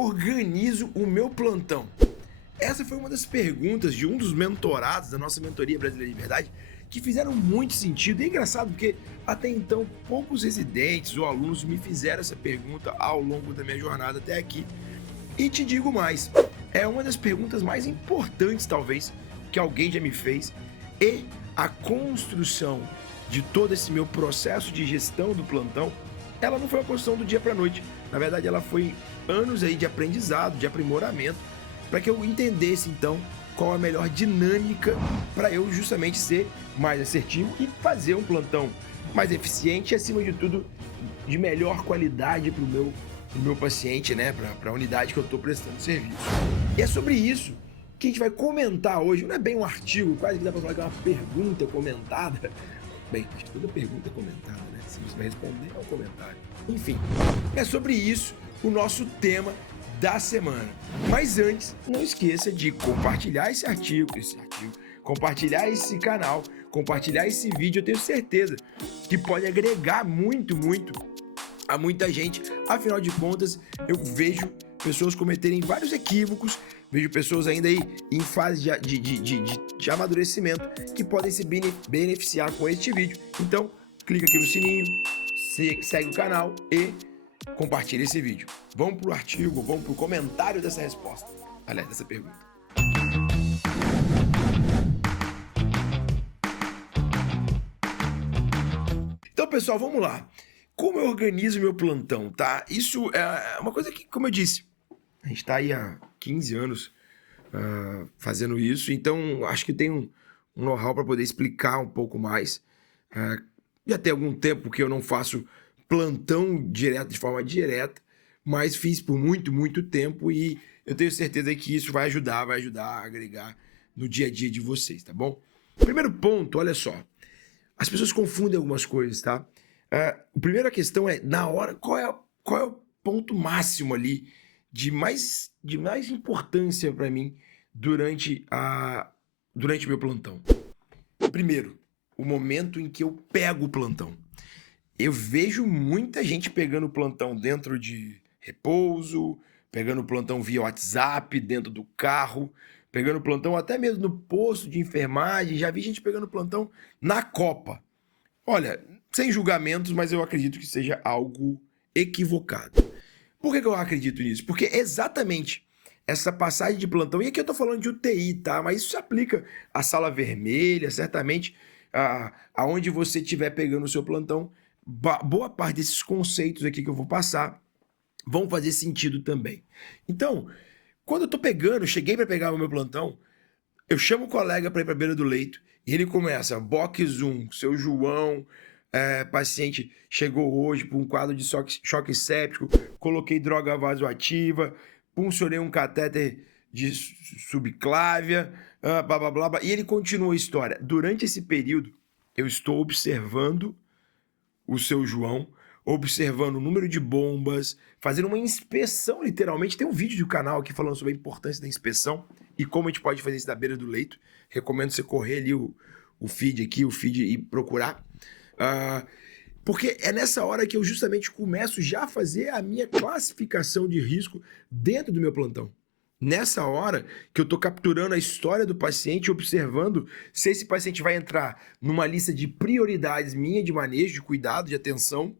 organizo o meu plantão? Essa foi uma das perguntas de um dos mentorados da nossa mentoria Brasileira de Verdade que fizeram muito sentido. E é engraçado porque até então poucos residentes ou alunos me fizeram essa pergunta ao longo da minha jornada até aqui. E te digo mais, é uma das perguntas mais importantes talvez que alguém já me fez, e a construção de todo esse meu processo de gestão do plantão, ela não foi uma construção do dia para a noite. Na verdade, ela foi anos aí de aprendizado, de aprimoramento, para que eu entendesse então qual a melhor dinâmica para eu justamente ser mais assertivo e fazer um plantão mais eficiente e, acima de tudo, de melhor qualidade para o meu paciente, né? Para a unidade que eu estou prestando serviço. E é sobre isso que a gente vai comentar hoje. Não é bem um artigo, quase que dá para falar que é uma pergunta comentada. Bem, acho que toda pergunta é comentada, né? Se você vai responder, é um comentário. Enfim, é sobre isso o nosso tema da semana. Mas antes, não esqueça de compartilhar esse artigo, compartilhar esse canal, compartilhar esse vídeo. Eu tenho certeza que pode agregar muito a muita gente. Afinal de contas, eu vejo pessoas cometerem vários equívocos, vejo pessoas ainda aí em fase de amadurecimento que podem se beneficiar com este vídeo. Então, clica aqui no sininho, segue o canal e compartilha esse vídeo. Vamos pro artigo, vamos pro comentário dessa resposta. Aliás, dessa pergunta. Então, pessoal, vamos lá. Como eu organizo meu plantão, tá? Isso é uma coisa que, como eu disse, a gente tá aí há 15 anos fazendo isso, então acho que tem um know-how para poder explicar um pouco mais. Já tem algum tempo que eu não faço plantão direto, de forma direta, mas fiz por muito tempo e eu tenho certeza que isso vai ajudar a agregar no dia a dia de vocês, tá bom? Primeiro ponto, olha só, as pessoas confundem algumas coisas, tá? A primeira questão é, na hora, qual é o ponto máximo ali de mais importância para mim durante o meu plantão? Primeiro, o momento em que eu pego o plantão. Eu vejo muita gente pegando plantão dentro de repouso, pegando plantão via WhatsApp, dentro do carro, pegando plantão até mesmo no posto de enfermagem. Já vi gente pegando plantão na copa. Olha, sem julgamentos, mas eu acredito que seja algo equivocado. Por que eu acredito nisso? Porque exatamente essa passagem de plantão, e aqui eu tô falando de UTI, tá? Mas isso se aplica à sala vermelha, certamente, aonde você estiver pegando o seu plantão, boa parte desses conceitos aqui que eu vou passar vão fazer sentido também. Então, quando eu tô cheguei para pegar o meu plantão, eu chamo o colega para ir para a beira do leito e ele começa, box 1, seu João, paciente chegou hoje por um quadro de choque séptico, coloquei droga vasoativa, puncionei um catéter de subclávia, blá, blá, blá, blá, e ele continua a história. Durante esse período, eu estou observando o seu João, observando o número de bombas, fazendo uma inspeção, literalmente. Tem um vídeo do canal aqui falando sobre a importância da inspeção e como a gente pode fazer isso na beira do leito. Recomendo você correr ali o feed e procurar. Porque é nessa hora que eu justamente começo já a fazer a minha classificação de risco dentro do meu plantão. Nessa hora que eu estou capturando a história do paciente, observando se esse paciente vai entrar numa lista de prioridades minha de manejo, de cuidado, de atenção,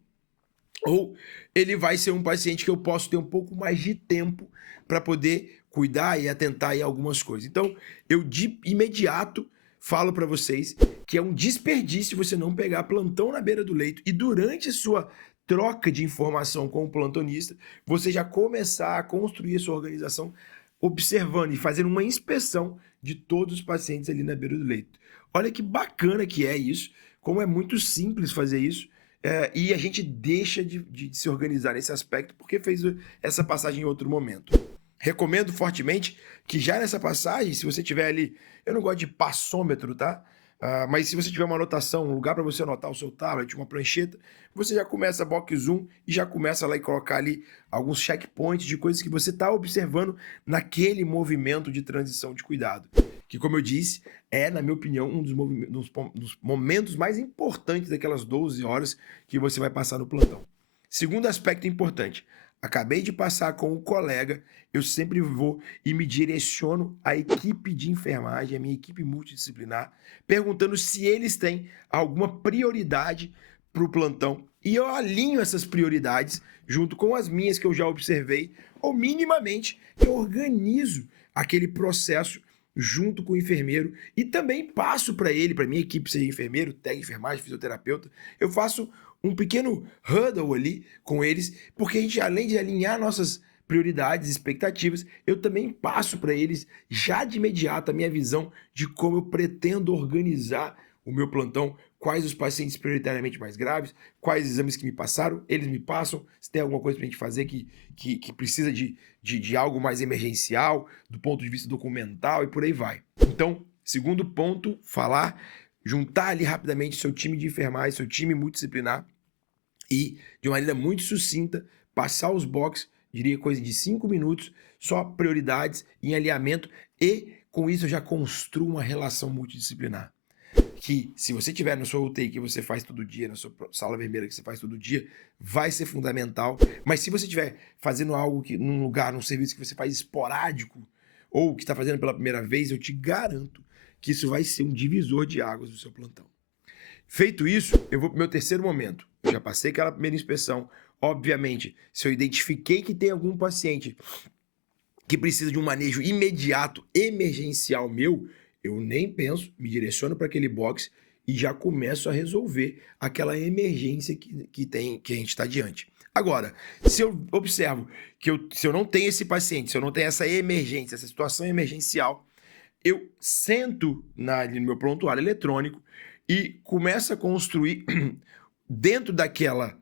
ou ele vai ser um paciente que eu posso ter um pouco mais de tempo para poder cuidar e atentar em algumas coisas. Então, eu de imediato falo para vocês que é um desperdício você não pegar plantão na beira do leito e durante a sua troca de informação com o plantonista, você já começar a construir a sua organização observando e fazendo uma inspeção de todos os pacientes ali na beira do leito. Olha que bacana que é isso, como é muito simples fazer isso, e a gente deixa de se organizar nesse aspecto porque fez essa passagem em outro momento. Recomendo fortemente que já nessa passagem, se você tiver ali, eu não gosto de passômetro, tá? Mas se você tiver uma anotação, um lugar para você anotar o seu tablet, uma prancheta, você já começa a box 1 e já começa lá e colocar ali alguns checkpoints de coisas que você está observando naquele movimento de transição de cuidado. Que, como eu disse, é, na minha opinião, um dos momentos mais importantes daquelas 12 horas que você vai passar no plantão. Segundo aspecto importante, acabei de passar com o colega, eu sempre vou e me direciono à equipe de enfermagem, à minha equipe multidisciplinar, perguntando se eles têm alguma prioridade para o plantão. E eu alinho essas prioridades junto com as minhas que eu já observei, ou minimamente eu organizo aquele processo junto com o enfermeiro e também passo para ele, para minha equipe, seja enfermeiro, técnico de enfermagem, fisioterapeuta, eu faço um pequeno huddle ali com eles, porque a gente, além de alinhar nossas prioridades e expectativas, eu também passo para eles já de imediato a minha visão de como eu pretendo organizar o meu plantão, quais os pacientes prioritariamente mais graves, quais exames que me passaram, eles me passam, se tem alguma coisa para a gente fazer que precisa de algo mais emergencial, do ponto de vista documental e por aí vai. Então, segundo ponto, juntar ali rapidamente seu time de enfermagem, seu time multidisciplinar e, de uma maneira muito sucinta, passar os boxes, diria coisa de 5 minutos, só prioridades em alinhamento e, com isso, eu já construo uma relação multidisciplinar. Que, se você tiver na sua UTI que você faz todo dia, na sua sala vermelha que você faz todo dia, vai ser fundamental. Mas se você estiver fazendo algo num lugar, num serviço que você faz esporádico, ou que está fazendo pela primeira vez, eu te garanto que isso vai ser um divisor de águas do seu plantão. Feito isso, eu vou para o meu terceiro momento. Eu já passei aquela primeira inspeção. Obviamente, se eu identifiquei que tem algum paciente que precisa de um manejo imediato, emergencial meu, eu nem penso, me direciono para aquele box e já começo a resolver aquela emergência que a gente está diante. Agora, se eu observo que se eu não tenho esse paciente, se eu não tenho essa emergência, essa situação emergencial, eu sento no meu prontuário eletrônico e começo a construir dentro daquela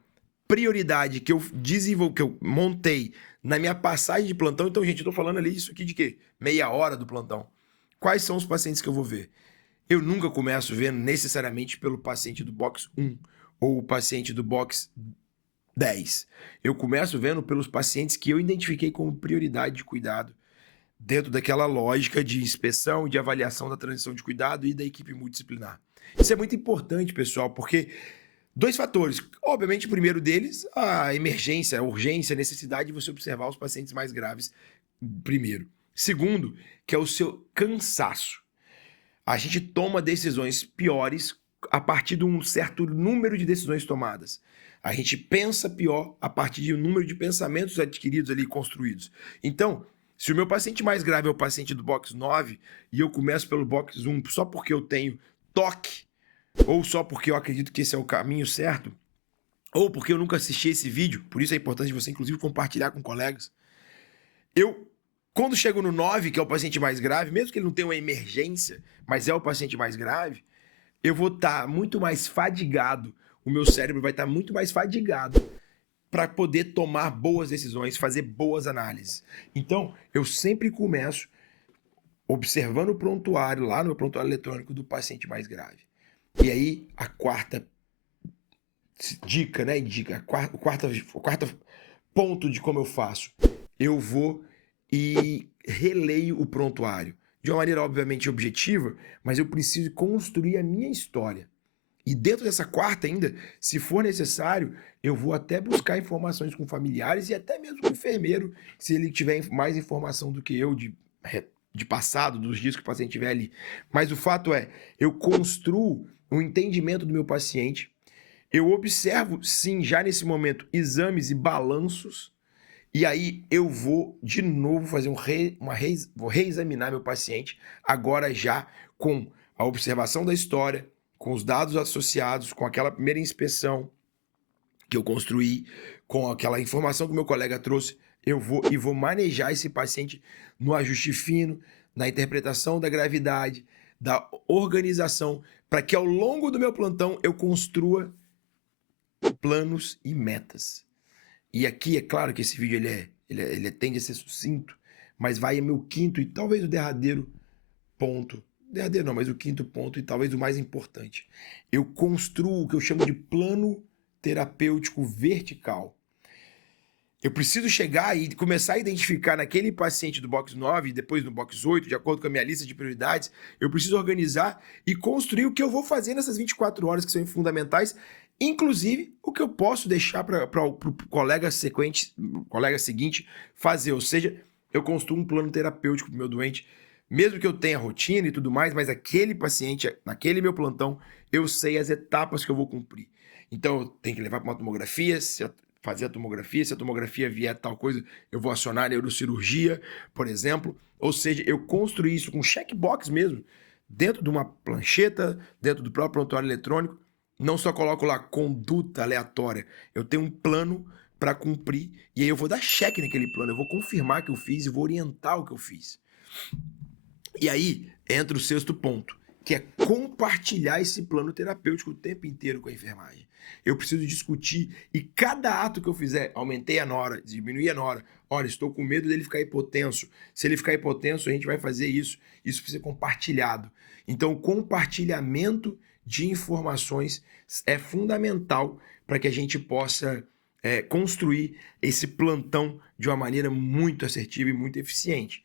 prioridade que eu desenvolvi, que eu montei na minha passagem de plantão. Então, gente, eu tô falando ali isso aqui de quê? Meia hora do plantão. Quais são os pacientes que eu vou ver? Eu nunca começo vendo necessariamente pelo paciente do box 1 ou o paciente do box 10. Eu começo vendo pelos pacientes que eu identifiquei como prioridade de cuidado dentro daquela lógica de inspeção e de avaliação da transição de cuidado e da equipe multidisciplinar. Isso é muito importante, pessoal, porque 2 fatores. Obviamente, o primeiro deles, a emergência, a urgência, a necessidade de você observar os pacientes mais graves primeiro. Segundo, que é o seu cansaço. A gente toma decisões piores a partir de um certo número de decisões tomadas. A gente pensa pior a partir de um número de pensamentos adquiridos ali, construídos. Então, se o meu paciente mais grave é o paciente do box 9 e eu começo pelo box 1 só porque eu tenho toque, ou só porque eu acredito que esse é o caminho certo, ou porque eu nunca assisti esse vídeo, por isso é importante você, inclusive, compartilhar com colegas, quando chego no 9, que é o paciente mais grave, mesmo que ele não tenha uma emergência, mas é o paciente mais grave, eu vou estar muito mais fadigado, o meu cérebro vai estar muito mais fadigado para poder tomar boas decisões, fazer boas análises. Então, eu sempre começo observando o prontuário, lá no prontuário eletrônico do paciente mais grave. E aí, a quarta dica, né? O quarto ponto de como eu faço. Eu vou e releio o prontuário. De uma maneira, obviamente, objetiva, mas eu preciso construir a minha história. E dentro dessa quarta ainda, se for necessário, eu vou até buscar informações com familiares e até mesmo com o enfermeiro, se ele tiver mais informação do que eu de passado, dos dias que o paciente tiver ali. Mas o fato é, eu construo um entendimento do meu paciente, eu observo, sim, já nesse momento, exames e balanços, e aí eu vou de novo fazer vou reexaminar meu paciente, agora já com a observação da história, com os dados associados, com aquela primeira inspeção que eu construí, com aquela informação que o meu colega trouxe, eu vou manejar esse paciente no ajuste fino, na interpretação da gravidade, da organização, para que ao longo do meu plantão eu construa planos e metas. E aqui é claro que esse vídeo ele tende a ser sucinto, mas vai meu quinto e talvez o derradeiro ponto. Derradeiro não, mas o quinto ponto e talvez o mais importante. Eu construo o que eu chamo de plano terapêutico vertical. Eu preciso chegar e começar a identificar naquele paciente do box 9 e depois no box 8, de acordo com a minha lista de prioridades, eu preciso organizar e construir o que eu vou fazer nessas 24 horas que são fundamentais Inclusive, o que eu posso deixar para o colega seguinte fazer. Ou seja, eu construo um plano terapêutico para o meu doente, mesmo que eu tenha rotina e tudo mais, mas aquele paciente, naquele meu plantão, eu sei as etapas que eu vou cumprir. Então, eu tenho que levar para uma tomografia, fazer a tomografia, se a tomografia vier tal coisa, eu vou acionar a neurocirurgia, por exemplo. Ou seja, eu construí isso com checkbox mesmo, dentro de uma plancheta, dentro do próprio prontuário eletrônico. Não só coloco lá conduta aleatória, eu tenho um plano para cumprir e aí eu vou dar check naquele plano, eu vou confirmar que eu fiz e vou orientar o que eu fiz. E aí entra o sexto ponto, que é compartilhar esse plano terapêutico o tempo inteiro com a enfermagem. Eu preciso discutir e cada ato que eu fizer, aumentei a nora, diminuí a nora, olha, estou com medo dele ficar hipotenso. Se ele ficar hipotenso, a gente vai fazer isso. Isso precisa ser compartilhado. Então, o compartilhamento de informações é fundamental para que a gente possa construir esse plantão de uma maneira muito assertiva e muito eficiente.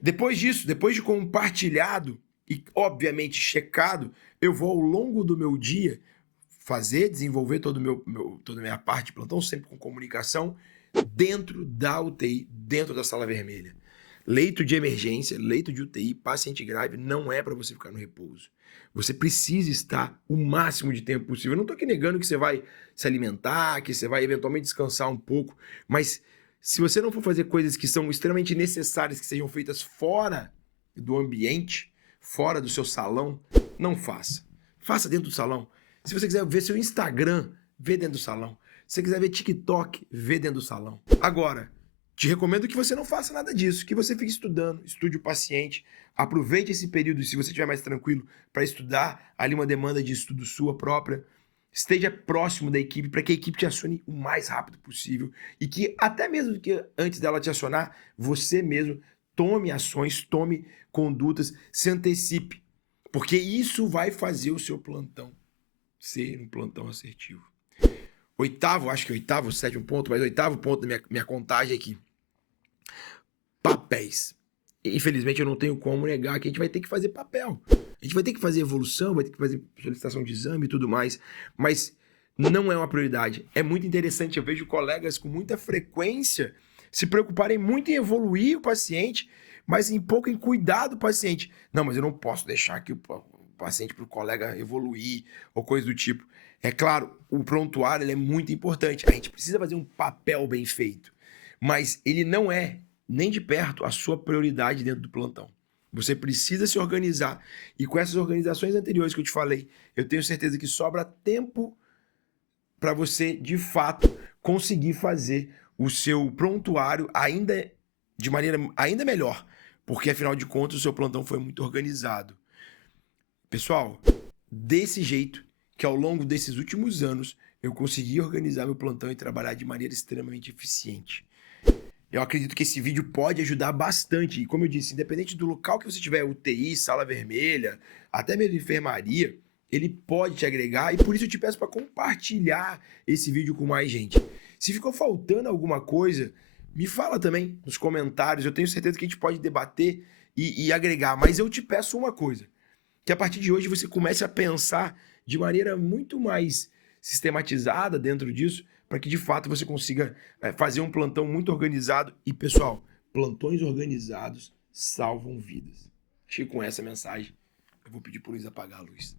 Depois disso, depois de compartilhado e, obviamente, checado, eu vou, ao longo do meu dia, desenvolver toda a minha parte de plantão, sempre com comunicação, dentro da UTI, dentro da sala vermelha. Leito de emergência, leito de UTI, paciente grave, não é para você ficar no repouso. Você precisa estar o máximo de tempo possível. Eu não estou aqui negando que você vai se alimentar, que você vai eventualmente descansar um pouco, mas se você não for fazer coisas que são extremamente necessárias, que sejam feitas fora do ambiente, fora do seu salão, não faça. Faça dentro do salão. Se você quiser ver seu Instagram, vê dentro do salão. Se você quiser ver TikTok, vê dentro do salão. Agora, te recomendo que você não faça nada disso, que você fique estudando, estude o paciente, aproveite esse período, se você estiver mais tranquilo, para estudar ali uma demanda de estudo sua própria. Esteja próximo da equipe para que a equipe te acione o mais rápido possível e que até mesmo que antes dela te acionar, você mesmo tome ações, tome condutas, se antecipe, porque isso vai fazer o seu plantão ser um plantão assertivo. Sétimo ponto, mas oitavo ponto da minha contagem aqui. Papéis. Infelizmente eu não tenho como negar que a gente vai ter que fazer papel. A gente vai ter que fazer evolução, vai ter que fazer solicitação de exame e tudo mais, mas não é uma prioridade. É muito interessante, eu vejo colegas com muita frequência se preocuparem muito em evoluir o paciente, mas em pouco em cuidar do paciente. Não, mas eu não posso deixar aqui o paciente para o colega evoluir ou coisa do tipo. É claro, o prontuário ele é muito importante. A gente precisa fazer um papel bem feito, mas ele não é nem de perto a sua prioridade dentro do plantão. Você precisa se organizar. E com essas organizações anteriores que eu te falei, eu tenho certeza que sobra tempo para você, de fato, conseguir fazer o seu prontuário ainda de maneira ainda melhor. Porque, afinal de contas, o seu plantão foi muito organizado. Pessoal, desse jeito que ao longo desses últimos anos eu consegui organizar meu plantão e trabalhar de maneira extremamente eficiente. Eu acredito que esse vídeo pode ajudar bastante. E como eu disse, independente do local que você tiver, UTI, sala vermelha, até mesmo enfermaria, ele pode te agregar. E por isso eu te peço para compartilhar esse vídeo com mais gente. Se ficou faltando alguma coisa, me fala também nos comentários. Eu tenho certeza que a gente pode debater e agregar. Mas eu te peço uma coisa. Que a partir de hoje você comece a pensar de maneira muito mais sistematizada dentro disso, para que de fato você consiga fazer um plantão muito organizado. E pessoal, plantões organizados salvam vidas. Acho que com essa mensagem eu vou pedir para o Luiz apagar a luz.